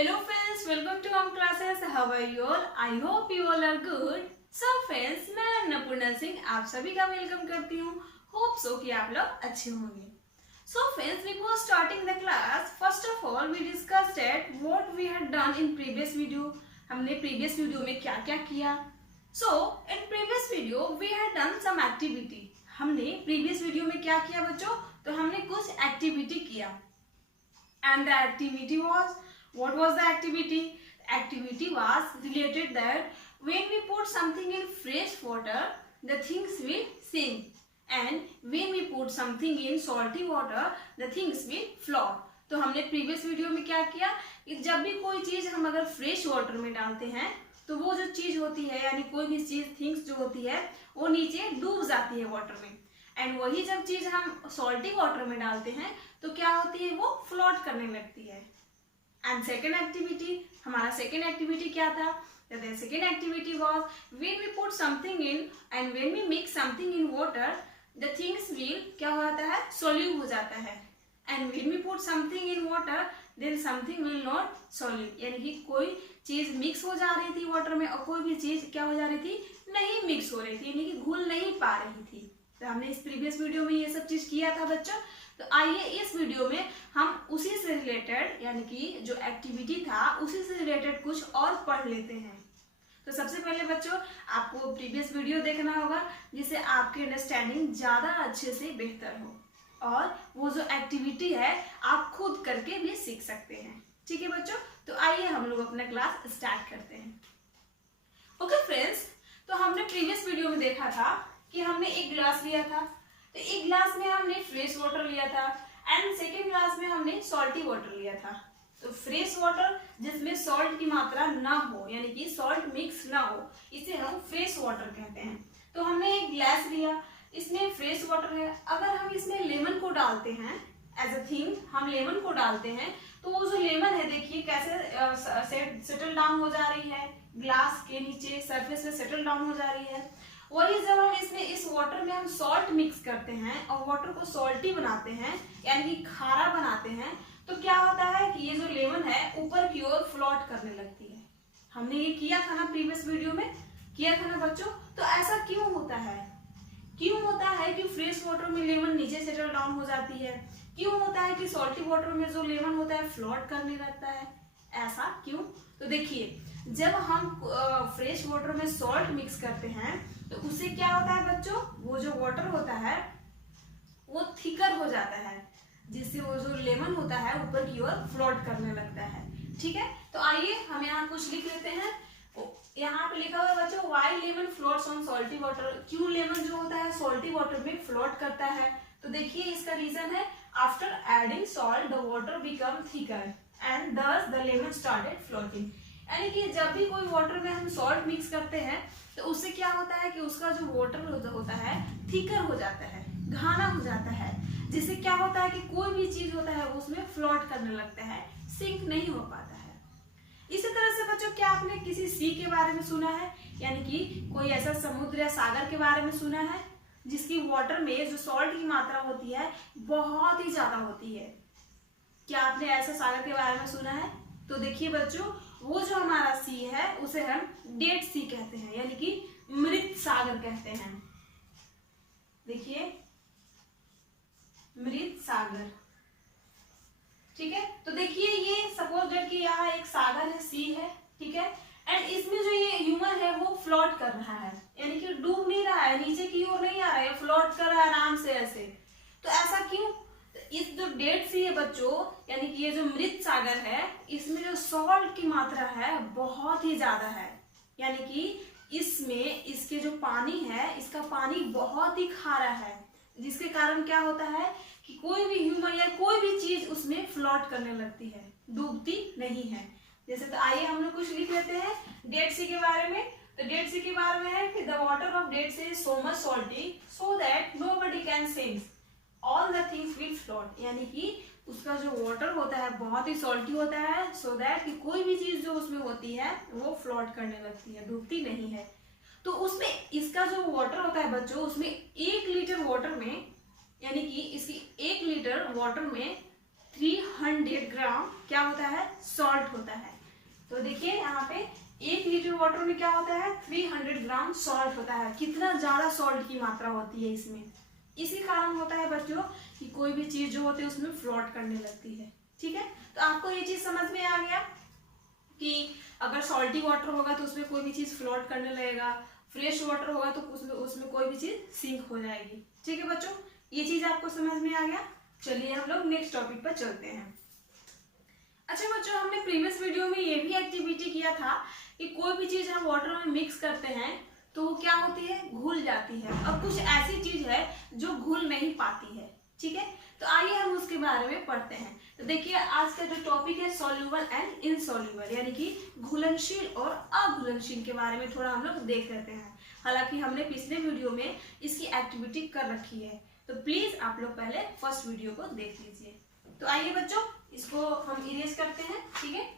Hello friends, welcome to Home Classes. How are you all? I hope you all are good. So friends, मैं अन्नपूर्णा सिंह आप सभी का welcome करती हूँ. Hope so कि आप लोग अच्छे होंगे. So friends, before starting the class, first of all we discussed that what we had done in previous video. हमने previous video में क्या क्या किया. So in previous video we had done some activity. हमने previous video में क्या किया बच्चों? तो हमने कुछ activity किया. And the activity was, what was the activity? Activity was related that when we put something in fresh water, the things will sink, and when we put something in salty water, the things will float. तो हमने previous video में क्या किया कि जब भी कोई चीज हम अगर फ्रेश वाटर में डालते हैं तो वो जो चीज होती है यानी कोई भी चीज थिंग्स जो होती है वो नीचे डूब जाती है वाटर में. एंड वही जब चीज हम सॉल्टी वाटर में डालते हैं तो क्या होती है, वो फ्लोट करने लगती है. एंड सेकेंड एक्टिविटी, हमारा सेकेंड एक्टिविटी क्या था? The second activity was when we put something in and when we mix something in water, the things will क्या हो जाता है, solute हो जाता है. And when we put something in water, then something will not solute. यानी कि कोई चीज मिक्स हो जा रही थी वाटर में और कोई भी चीज क्या हो जा रही थी, नहीं मिक्स हो रही थी, यानी कि घुल नहीं पा रही थी. तो हमने इस प्रीवियस वीडियो में ये सब चीज किया था बच्चों. तो आइए इस वीडियो में हम उसी से रिलेटेड यानी कि जो एक्टिविटी था उसी से रिलेटेड कुछ और पढ़ लेते हैं. तो सबसे पहले बच्चों आपको प्रीवियस वीडियो देखना होगा जिससे आपकी अंडरस्टैंडिंग ज्यादा अच्छे से बेहतर हो और वो जो एक्टिविटी है आप खुद करके भी सीख सकते हैं. ठीक है बच्चों, तो आइए हम लोग अपना क्लास स्टार्ट करते हैं. ओके फ्रेंड्स, तो हमने प्रीवियस वीडियो में देखा था कि हमने एक गिलास लिया था. तो एक गिलास में हमने फ्रेश वाटर लिया था एंड सेकेंड गिलास में हमने सॉल्टी वाटर लिया था. तो फ्रेश वाटर जिसमें सॉल्ट की मात्रा ना हो यानी कि सॉल्ट मिक्स ना हो इसे हम फ्रेश वाटर कहते हैं. तो हमने एक गिलास लिया, इसमें फ्रेश वाटर है. अगर हम इसमें लेमन को डालते हैं एज अ थिंग, हम लेमन को डालते हैं तो वो जो लेमन है देखिए कैसे सेटल डाउन हो जा रही है, ग्लास के नीचे सरफेस पे सेटल डाउन हो जा रही है. वही जब हम इसमें इस वाटर में हम सॉल्ट मिक्स करते हैं और वाटर को सॉल्टी बनाते हैं यानी कि खारा बनाते हैं तो क्या होता है कि ये जो लेमन है ऊपर की ओर फ्लोट करने लगती है. हमने ये किया था ना, प्रीवियस वीडियो में किया था ना बच्चों. तो ऐसा क्यों होता है? क्यों होता है कि फ्रेश वाटर में लेमन नीचे सेटल डाउन हो जाती है? क्यों होता है कि सॉल्टी वाटर में जो लेमन होता है फ्लोट करने लगता है? ऐसा क्यों? तो देखिए, जब हम फ्रेश वाटर में सॉल्ट मिक्स करते हैं तो उससे क्या होता है बच्चों, वो जो वाटर होता है वो थिकर हो जाता है जिससे वो जो लेमन होता है ऊपर की ओर फ्लोट करने लगता है. ठीक है, तो आइए हम यहाँ कुछ लिख लेते हैं. यहाँ पे लिखा हुआ है बच्चों, why lemon floats on salty water. क्यों लेमन जो होता है सॉल्टी वाटर में फ्लोट करता है? तो देखिए इसका रीजन है, after adding salt the water become thicker and thus the lemon started floating. यानी कि जब भी कोई वाटर में हम सॉल्ट मिक्स करते हैं तो उससे क्या होता है कि उसका जो वाटर होता है थिकर हो जाता है, घाना हो जाता है, जिससे क्या होता है कि कोई भी चीज होता है उसमें फ्लोट करने लगता है, सिंक नहीं हो पाता है. इसी तरह से बच्चों क्या आपने किसी सी के बारे में सुना है, यानी कि कोई ऐसा समुद्र या सागर के बारे में सुना है जिसकी वाटर में जो सॉल्ट की मात्रा होती है बहुत ही ज्यादा होती है? क्या आपने ऐसा सागर के बारे में सुना है? तो देखिए बच्चों, वो जो हमारा सी है उसे हम डेड सी कहते हैं यानी कि मृत सागर कहते हैं. देखिए मृत सागर. ठीक है, तो देखिए ये सपोज दैट कि यहाँ एक सागर है, सी है. ठीक है, एंड इसमें जो ये ह्यूमन है वो फ्लोट कर रहा है यानी कि डूब नहीं रहा है, नीचे की ओर नहीं आ रहा है, फ्लोट कर रहा है आराम से ऐसे. तो ऐसा क्यों? इस जो डेड सी है बच्चों यानी कि ये जो मृत सागर है इसमें जो सॉल्ट की मात्रा है बहुत ही ज्यादा है. यानी कि इसमें इसके जो पानी है इसका पानी बहुत ही खारा है जिसके कारण क्या होता है कि कोई भी ह्यूमन या कोई भी चीज उसमें फ्लोट करने लगती है, डूबती नहीं है. जैसे तो आइए हम लोग कुछ लिख लेते हैं डेड सी के बारे में. तो डेड सी के बारे में है कि the water of Dead Sea is so much salty so that nobody can sink, all the things will float. यानी कि उसका जो वाटर होता है बहुत ही सॉल्टी होता है सो दैट कि कोई भी चीज जो उसमें होती है वो फ्लोट करने लगती है, डूबती नहीं है. तो उसमें इसका जो वाटर होता है बच्चों उसमें 1 लीटर वाटर में यानी कि इसकी 1 लीटर वाटर में 300 300 ग्राम क्या होता है, सॉल्ट होता है। तो देखिए यहाँ पे 1 लीटर वाटर में क्या होता है, 300 ग्राम सॉल्ट होता है। कितना ज्यादा सॉल्ट की मात्रा होती है इसमें। इसी कारण होता है बच्चों कि कोई भी चीज जो होती है उसमें फ्लोट करने लगती है। ठीक है, तो आपको ये चीज समझ में आ गया कि अगर सॉल्टी वाटर होगा तो उसमें कोई भी चीज फ्लोट करने लगेगा, फ्रेश वाटर होगा तो उसमें कोई भी चीज सिंक हो जाएगी। ठीक है बच्चों, ये चीज आपको समझ में आ गया। चलिए हम लोग नेक्स्ट टॉपिक पर चलते हैं। अच्छा बच्चों, हमने प्रीवियस वीडियो में ये भी एक्टिविटी किया था कि कोई भी चीज हम वाटर में मिक्स करते हैं तो वो क्या होती है, घुल जाती है। और कुछ ऐसी चीज है जो घुल नहीं पाती है। ठीक है, तो आइए हम उसके बारे में पढ़ते हैं। तो देखिए आज का जो टॉपिक है सॉल्युबल एंड इनसॉल्युबल, यानी कि घुलनशील और अघुलनशील के बारे में थोड़ा हम लोग देख लेते हैं। हालांकि हमने पिछले वीडियो में इसकी एक्टिविटी कर रखी है, तो प्लीज आप लोग पहले फर्स्ट वीडियो को देख लीजिए। तो आइए बच्चों इसको हम इरेज करते हैं। ठीक है,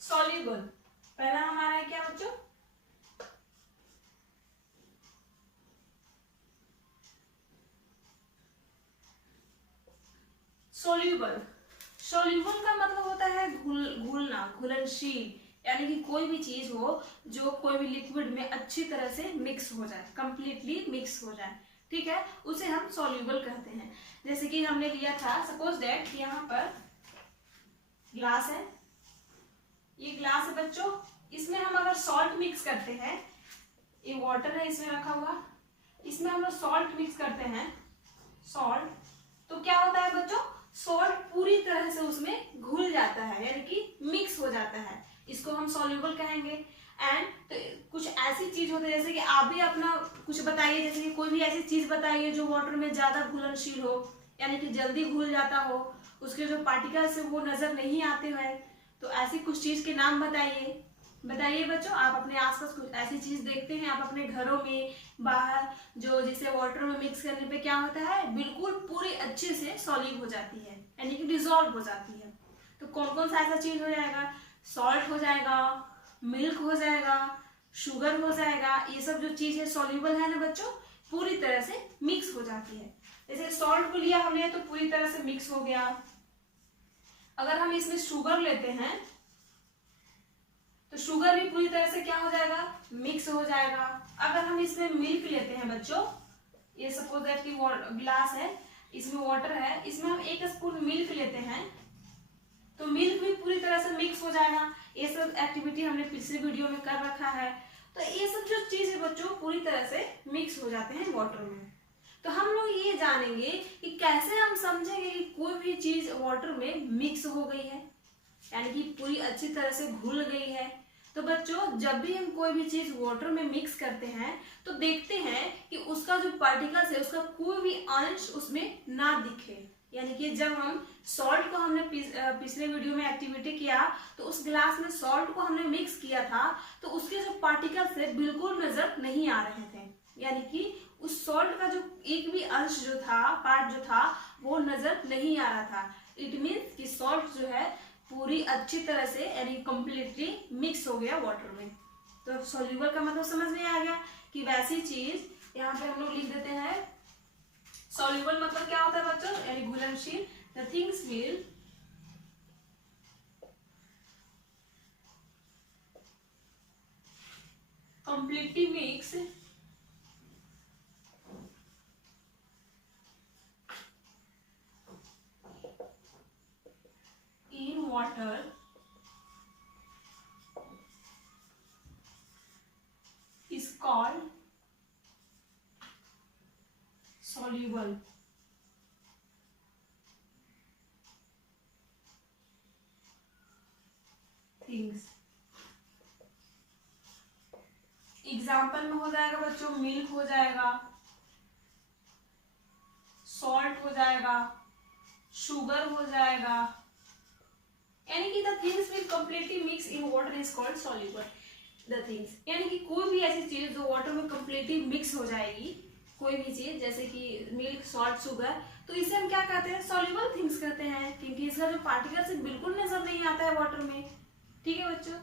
सॉल्युबल पहला हमारा है क्या बच्चों, सॉल्युबल। सॉल्युबल का मतलब होता है घुलना, घुलनशील, यानी कि कोई भी चीज हो जो कोई भी लिक्विड में अच्छी तरह से मिक्स हो जाए, कंप्लीटली मिक्स हो जाए। ठीक है, उसे हम सॉल्युबल कहते हैं। जैसे कि हमने लिया था, सपोज दैट यहाँ पर ग्लास है, ये ग्लास है बच्चों, इसमें हम अगर सॉल्ट मिक्स करते हैं, ये वाटर है इसमें रखा हुआ, इसमें हम लोग सॉल्ट मिक्स करते हैं, सॉल्ट, तो क्या होता है बच्चों, सॉल्ट पूरी तरह से उसमें घुल जाता है, यानी कि मिक्स हो जाता है। इसको हम सॉल्युबल कहेंगे। एंड तो कुछ ऐसी चीज होती है, जैसे कि आप भी अपना कुछ बताइए, जैसे कि कोई भी ऐसी चीज बताइए जो वाटर में ज्यादा घुलनशील हो, यानी कि जल्दी घुल जाता हो, उसके जो पार्टिकल्स है वो नजर नहीं आते हैं। तो ऐसी कुछ चीज के नाम बताइए। बताइए बच्चों, आप अपने आसपास कुछ ऐसी चीज देखते हैं, आप अपने घरों में, बाहर, जो जिसे वाटर में मिक्स करने पे क्या होता है, बिल्कुल पूरी अच्छे से सॉल्यूट हो जाती है, यानी कि डिसॉल्व हो जाती है। तो कौन कौन सा ऐसा चीज हो जाएगा, सॉल्ट हो जाएगा, मिल्क हो जाएगा, शुगर हो जाएगा। ये सब जो चीज है सॉल्युबल है ना बच्चों, पूरी तरह से मिक्स हो जाती है। जैसे सॉल्ट को लिया हमने तो पूरी तरह से मिक्स हो गया। अगर हम इसमें शुगर लेते हैं तो शुगर भी पूरी तरह से क्या हो जाएगा, मिक्स हो जाएगा। अगर हम इसमें मिल्क लेते हैं बच्चों, ये सपोज दैट की ग्लास है, इसमें वाटर है, इसमें हम 1 स्पून मिल्क लेते हैं तो मिल्क भी पूरी तरह से मिक्स हो जाएगा। ये सब एक्टिविटी हमने पिछले वीडियो में कर रखा है। तो ये सब जो चीज है बच्चों पूरी तरह से मिक्स हो जाते हैं वाटर में। तो हम लोग ये जानेंगे कि कैसे हम समझेंगे कि कोई भी चीज वाटर में मिक्स हो गई है, यानी कि पूरी अच्छी तरह से घुल गई है। तो बच्चों जब भी हम कोई भी चीज वाटर में मिक्स करते हैं तो देखते हैं कि उसका जो पार्टिकल्स है उसका कोई भी अंश उसमें ना दिखे। यानी कि जब हम सॉल्ट को हमने पिछले वीडियो में एक्टिविटी किया तो उस ग्लास में सॉल्ट को हमने मिक्स किया था तो उसके जो पार्टिकल्स थे बिल्कुल नजर नहीं आ रहे थे, यानी कि उस सॉल्ट का जो एक भी अंश जो था, पार्ट जो था, वो नजर नहीं आ रहा था। इट मीन्स कि सॉल्ट जो है पूरी अच्छी तरह से यानी कंप्लीटली मिक्स हो गया वाटर में। तो सॉल्युबल का मतलब समझ में आ गया कि वैसी चीज यहाँ पे हम लोग लिख देते हैं। सॉल्युबल मतलब क्या होता है बच्चों, यानी घुलनशील। The things will completely mix in water is called soluble. Things example में हो जाएगा बच्चों, मिल्क हो जाएगा, सॉल्ट हो जाएगा, शुगर हो जाएगा, यानी कि the things will completely mix in water is called soluble. The things यानी कि कोई भी ऐसी चीज जो वाटर में कंप्लीटली मिक्स हो जाएगी, कोई भी चीज जैसे कि मिल्क, सॉल्ट, शुगर, तो इसे हम क्या कहते हैं, सॉल्युबल थिंग्स कहते हैं, क्योंकि इसका जो पार्टिकल्स बिल्कुल है वाटर में। ठीक है बच्चों।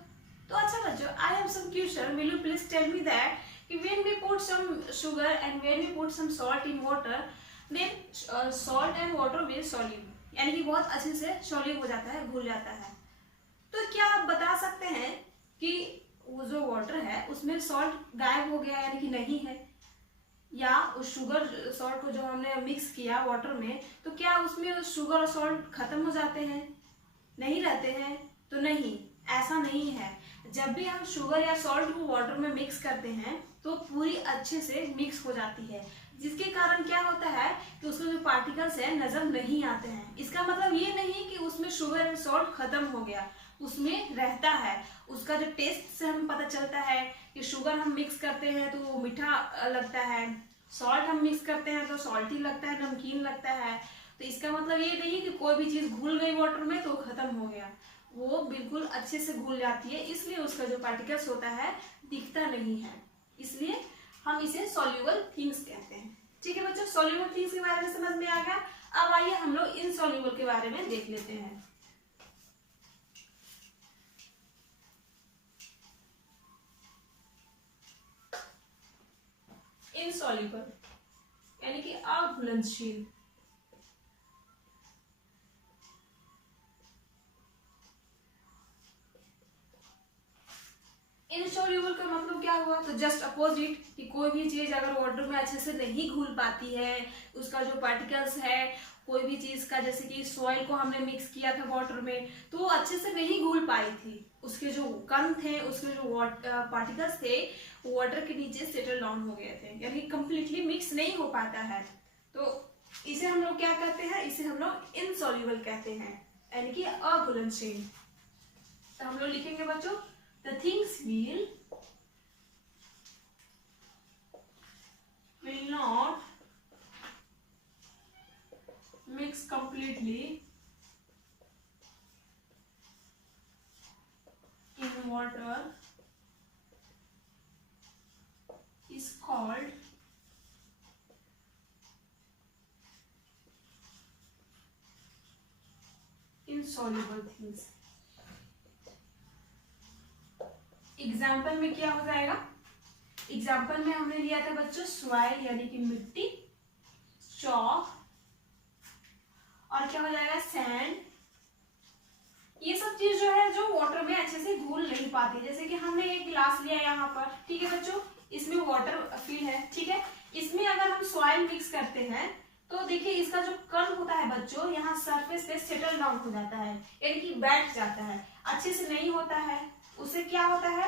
तो अच्छा बच्चों, I have some question, will you please tell me that कि when we put some sugar and when we put some salt in water, then salt and water will solute, यानी कि बहुत अच्छे से सॉल्यूट हो जाता है, घुल जाता है। तो क्या आप बता सकते हैं कि वो जो वाटर है उसमें सॉल्ट गायब हो गया यानी कि नहीं है, या उस शुगर सॉल्ट को जो हमने मिक्स किया वाटर में, तो क्या उसमें शुगर और सॉल्ट खत्म हो जाते हैं, नहीं रहते हैं? तो नहीं, ऐसा नहीं है। जब भी हम शुगर या सॉल्ट को वाटर में मिक्स करते हैं तो पूरी अच्छे से मिक्स हो जाती है, जिसके कारण क्या होता है कि उसमें जो पार्टिकल्स है नजर नहीं आते हैं। इसका मतलब ये नहीं कि उसमें शुगर एंड सॉल्ट खत्म हो गया, उसमें रहता है। उसका जो टेस्ट से हमें पता चलता है कि शुगर हम मिक्स करते हैं तो वो मीठा लगता है, सॉल्ट हम मिक्स करते हैं तो सॉल्टी लगता है, नमकीन लगता है। तो इसका मतलब ये नहीं कि कोई भी चीज घुल गई वाटर में तो खत्म हो गया, वो बिल्कुल अच्छे से घुल जाती है, इसलिए उसका जो पार्टिकल्स होता है दिखता नहीं है, इसलिए हम इसे सॉल्यूबल थिंग्स कहते हैं। ठीक है बच्चों, सॉल्यूबल थिंग्स के बारे में समझ में आ गया। अब आइए हम लोग इनसॉल्यूबल के बारे में देख लेते हैं। इनसॉल्यूबल यानी कि अघुलनशील। इनसॉल्यूबल का मतलब क्या हुआ? तो जस्ट अपोजिट, कि कोई भी चीज अगर वाटर में अच्छे से नहीं घुल पाती है, उसका जो पार्टिकल्स है कोई भी चीज का, जैसे कि सॉइल को हमने मिक्स किया था वाटर में तो वो अच्छे से नहीं घुल पाई थी, उसके जो कण थे, उसके जो पार्टिकल्स थे वो वाटर के नीचे सेटल डाउन हो गए थे, यानी कंप्लीटली मिक्स नहीं हो पाता है। तो इसे हम लोग क्या कहते हैं? इसे हम लोग इनसॉल्यूबल कहते हैं, यानी कि अघुलनशील। तो हम लोग लिखेंगे बच्चों, the things will not mix completely in water is called insoluble things। Example में क्या हो जाएगा? एग्जाम्पल में हमने लिया था बच्चों सॉइल यानी कि मिट्टी, चॉक, और क्या हो जाएगा सैंड। ये सब चीज जो है जो वाटर में अच्छे से घुल नहीं पाती। जैसे कि हमने एक गिलास लिया यहाँ पर, ठीक है बच्चों, इसमें वाटर फिल है, ठीक है, इसमें अगर हम सॉइल मिक्स करते हैं तो देखिए इसका जो कण होता है बच्चों यहाँ सरफेस पे सेटल डाउन हो जाता है, यानी कि बैठ जाता है, अच्छे से नहीं होता है। उससे क्या होता है?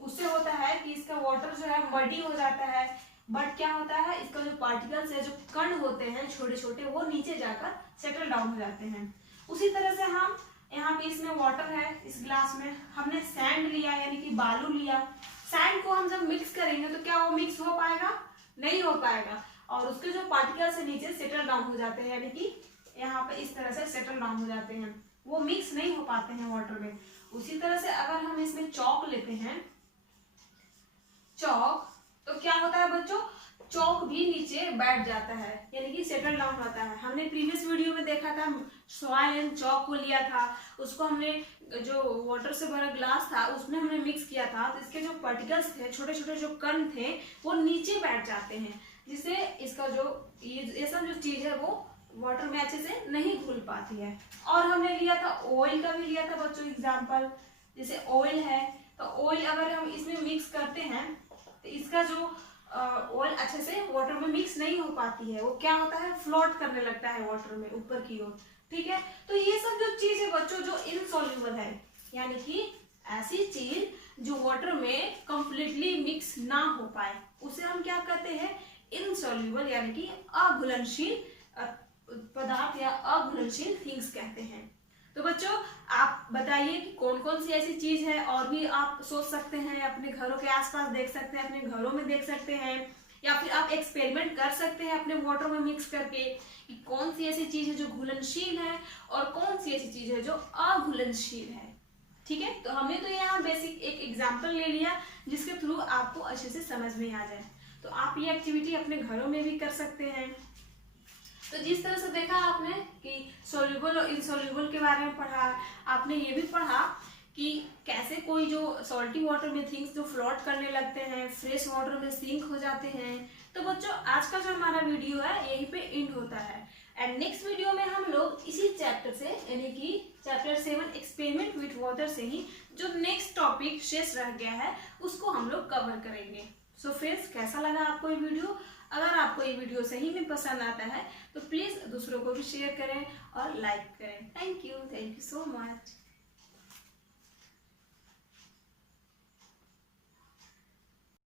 उससे होता है कि इसका वाटर जो है मडी हो जाता है, बट क्या होता है इसका जो पार्टिकल्स है, जो कण होते हैं छोटे छोटे, वो नीचे जाकर सेटल डाउन हो जाते हैं। उसी तरह से हम यहाँ पे इसमें वाटर है, इस गिलास में हमने सैंड लिया यानी कि बालू लिया, सैंड को हम जब मिक्स करेंगे तो क्या वो मिक्स हो पाएगा? नहीं हो पाएगा, और उसके जो पार्टिकल्स है नीचे सेटल डाउन हो जाते हैं, यानी कि यहाँ पे इस तरह से सेटल डाउन हो जाते हैं, वो मिक्स नहीं हो पाते हैं वाटर में। उसी तरह से अगर हम इसमें चॉक लेते हैं, चॉक, तो क्या होता है बच्चों? चॉक भी नीचे बैठ जाता है, यानी कि सेटल डाउन होता है। हमने प्रीवियस वीडियो में देखा था, सॉइल एंड चॉक को लिया था, उसको हमने जो वाटर से भरा ग्लास था उसमें हमने मिक्स किया था, तो इसके जो पार्टिकल्स थे, छोटे छोटे जो कण थे, वो नीचे बैठ जाते हैं, जिससे इसका जो ये सब जो चीज है वो वाटर में अच्छे से नहीं घुल पाती है। और हमने लिया था ऑयल का भी लिया था बच्चों एग्जाम्पल, जैसे ऑयल है, तो ऑयल अगर हम इसमें मिक्स करते हैं तो इसका जो ऑयल अच्छे से वाटर में मिक्स नहीं हो पाती है, वो क्या होता है? फ्लोट करने लगता है वाटर में ऊपर की ओर, ठीक है। तो ये सब जो चीज है बच्चों जो इनसॉल्यूबल है, यानी कि ऐसी चीज जो वाटर में कंप्लीटली मिक्स ना हो पाए, उसे हम क्या कहते हैं? इनसॉल्यूबल, यानी कि अघुलनशील पदार्थ या अघुलनशील थिंग्स कहते हैं। तो बच्चों आप बताइए कि कौन कौन सी ऐसी चीज है, और भी आप सोच सकते हैं, अपने घरों के आसपास देख सकते हैं, अपने घरों में देख सकते हैं, या फिर आप एक्सपेरिमेंट कर सकते हैं अपने वाटर में मिक्स करके कि कौन सी ऐसी चीज है जो घुलनशील है और कौन सी ऐसी चीज है जो अघुलनशील है। ठीक है, तो हमने तो यहाँ बेसिक एक एग्जाम्पल ले लिया जिसके थ्रू आपको अच्छे से समझ में आ जाए। तो आप ये एक्टिविटी अपने घरों में भी कर सकते हैं। तो जिस तरह से देखा आपने कि सोल्यूबल और इनसोल्यूबल के बारे में पढ़ा, आपने ये भी पढ़ा कि कैसे कोई जो सॉल्टी वाटर में थिंग्स जो फ्लोट करने लगते हैं फ्रेश वाटर में सिंक हो जाते हैं। तो बच्चों आज का जो हमारा वीडियो है यहीं पे एंड होता है एंड नेक्स्ट वीडियो में हम लोग इसी चैप्टर से यानी कि चैप्टर 7 एक्सपेरिमेंट विथ वाटर से ही जो नेक्स्ट टॉपिक शेष रह गया है उसको हम लोग कवर करेंगे। सो फ्रेंड्स कैसा लगा आपको ये वीडियो? अगर आपको ये वीडियो सही में पसंद आता है तो प्लीज़ दूसरों को भी शेयर करें और लाइक करें। Thank you so much.